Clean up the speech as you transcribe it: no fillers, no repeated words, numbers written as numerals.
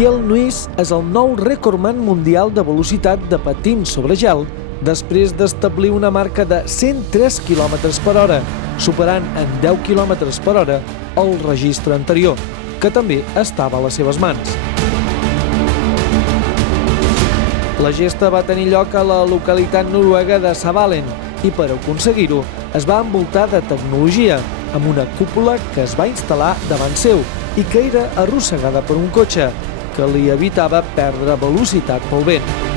Kiel Nuis és el nou recordman mundial de velocitat de patins sobre gel després d'establir una marca de 103 km per hora, superant en 10 km per hora el registre anterior, que també estava a les seves mans. La gesta va tenir lloc a la localitat noruega de Savalen i per aconseguir-ho es va envoltar de tecnologia amb una cúpula que es va instal·lar davant seu i que era arrossegada per un cotxe que li evitava perdre velocitat pel vent.